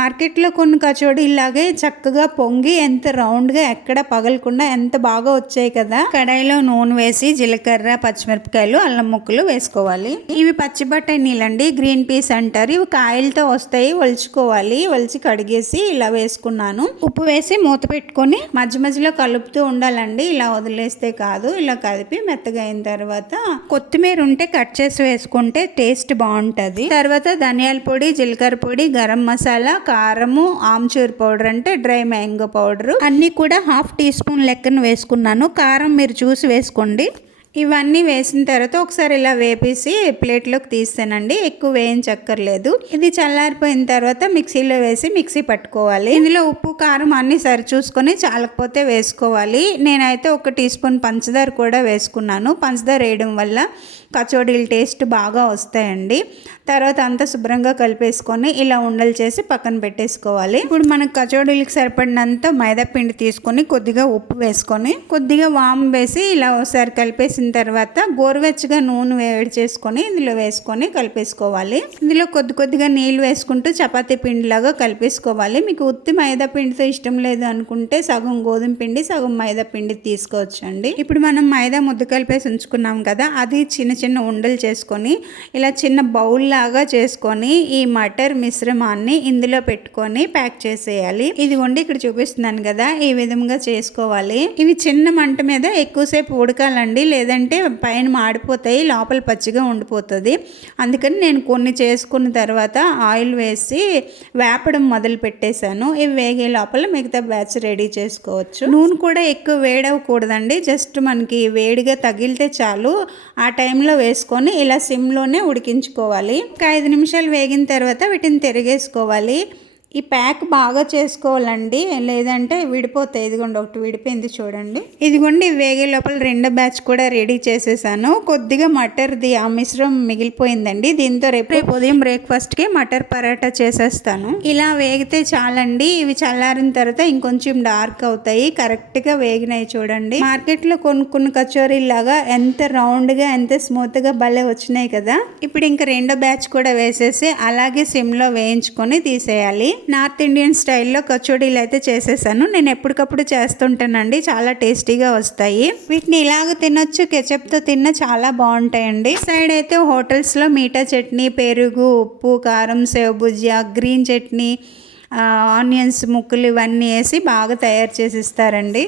మార్కెట్లో కొన్ని కచోడి ఇలాగే చక్కగా పొంగి ఎంత రౌండ్గా ఎక్కడ పగలకుండా ఎంత బాగా వచ్చాయి కదా. కడాయిలో నూనె వేసి జీలకర్ర, పచ్చిమిరపకాయలు, అల్లం ముక్కలు వేసుకోవాలి. ఇవి పచ్చి బఠానీలండి, గ్రీన్ పీస్ అంటారు. ఇవి కాయలతో వస్తాయి, ఒలుచుకోవాలి. ఒలిచి కడిగేసి ఇలా వేసుకున్నాను. ఉప్పు వేసి మూత పెట్టుకొని మధ్య మధ్యలో కలుపుతూ ఉండాలండి. ఇలా వదిలేస్తే కాదు. ఇలా కలిపి మెత్తగా అయిన తర్వాత కొత్తిమీర ఉంటే కట్ చేసి వేసుకుంటే టేస్ట్ బాగుంటుంది. తర్వాత ధనియాల పొడి, జీలకర్ర పొడి, గరం మసాలా, కారము, ఆమ్చూర్ పౌడర్ అంటే డ్రై మ్యాంగో పౌడర్ అన్నీ కూడా 1/2 టీ స్పూన్ లెక్కన వేసుకున్నాను. కారం మీరు చూసి వేసుకోండి. ఇవన్నీ వేసిన తర్వాత ఒకసారి ఇలా వేపేసి ప్లేట్లోకి తీస్తానండి. ఎక్కువ వేయించక్కర్లేదు. ఇది చల్లారిపోయిన తర్వాత మిక్సీలో వేసి మిక్సీ పట్టుకోవాలి. ఇందులో ఉప్పు, కారం అన్నీ సరి చూసుకొని చాలకపోతే వేసుకోవాలి. నేనైతే 1 టీ స్పూన్ పంచదార కూడా వేసుకున్నాను. పంచదార వేయడం వల్ల కచోడీలు టేస్ట్ బాగా వస్తాయండి. తర్వాత అంతా శుభ్రంగా కలిపేసుకొని ఇలా ఉండలు చేసి పక్కన పెట్టేసుకోవాలి. ఇప్పుడు మనకు కచోడీలకు సరిపడినంత మైదా పిండి తీసుకొని కొద్దిగా ఉప్పు వేసుకొని కొద్దిగా వాము వేసి ఇలా ఒకసారి కలిపేసిన తర్వాత గోరువెచ్చగా నూనె వేడి చేసుకొని ఇందులో వేసుకొని కలిపేసుకోవాలి. ఇందులో కొద్దిగా నీళ్ళు వేసుకుంటూ చపాతీ పిండిలాగా కలిపేసుకోవాలి. మీకు ఉత్తి మైదా పిండితో ఇష్టం లేదు అనుకుంటే సగం గోధుమ పిండి, సగం మైదా పిండి తీసుకోవచ్చు అండి. ఇప్పుడు మనం మైదా ముద్ద కలిపేసి ఉంచుకున్నాం కదా, అది చిన్న చిన్న ఉండలు చేసుకొని ఇలా చిన్న బౌల్ లాగా చేసుకొని ఈ మటర్ మిశ్రమాన్ని ఇందులో పెట్టుకొని ప్యాక్ చేసేయాలి. ఇదిగోండి ఇక్కడ చూపిస్తున్నాను కదా, ఈ విధంగా చేసుకోవాలి. ఇవి చిన్న మంట మీద ఎక్కువసేపు ఉడకాలండి, లేదంటే పైన మాడిపోతాయి, లోపల పచ్చిగా ఉండిపోతుంది. అందుకని నేను కొన్ని చేసుకున్న తర్వాత ఆయిల్ వేసి వేపడం మొదలు పెట్టేశాను. ఇవి వేగే లోపల మిగతా బ్యాచ్ రెడీ చేసుకోవచ్చు. నూనె కూడా ఎక్కువ వేడవకూడదండి, జస్ట్ మనకి వేడిగా తగిలితే చాలు. ఆ టైంలో వేసుకొని ఇలా సిమ్లోనే ఉడికించుకోవాలి. ఒక 5 నిమిషాలు వేగిన తర్వాత వీటిని తిరిగేసుకోవాలి. ఈ ప్యాక్ బాగా చేసుకోవాలండి, లేదంటే విడిపోతాయి. ఇదిగోండి ఒకటి విడిపోయింది చూడండి. ఇదిగోండి వేగే లోపల రెండో బ్యాచ్ కూడా రెడీ చేసేసాను. కొద్దిగా మటర్ది ఆ మిశ్రమం మిగిలిపోయిందండి. దీంతో రేపు ఉదయం బ్రేక్ఫాస్ట్కి మటర్ పరాటా చేసేస్తాను. ఇలా వేగితే చాలండి. ఇవి చల్లారిన తర్వాత ఇంకొంచెం డార్క్ అవుతాయి. కరెక్ట్గా వేగినాయి చూడండి. మార్కెట్లో కొనుక్కున్న కచోరీలాగా ఎంత రౌండ్గా ఎంత స్మూత్గా భలే వచ్చినాయి కదా. ఇప్పుడు ఇంకా రెండో బ్యాచ్ కూడా వేసేసి అలాగే సిమ్లో వేయించుకొని తీసేయాలి. నార్త్ ఇండియన్ స్టైల్లో కచోడీలు అయితే చేసేసాను. నేను ఎప్పటికప్పుడు చేస్తుంటానండి, చాలా టేస్టీగా వస్తాయి. వీటిని ఇలాగ తినొచ్చు, కెచప్తో తిన్న చాలా బాగుంటాయండి. సైడ్ అయితే హోటల్స్లో మీఠా చట్నీ, పెరుగు, ఉప్పు, కారం, save bhujia, green chutney, onions ముక్కలు ఇవన్నీ వేసి బాగా తయారు చేసి ఇస్తారండి.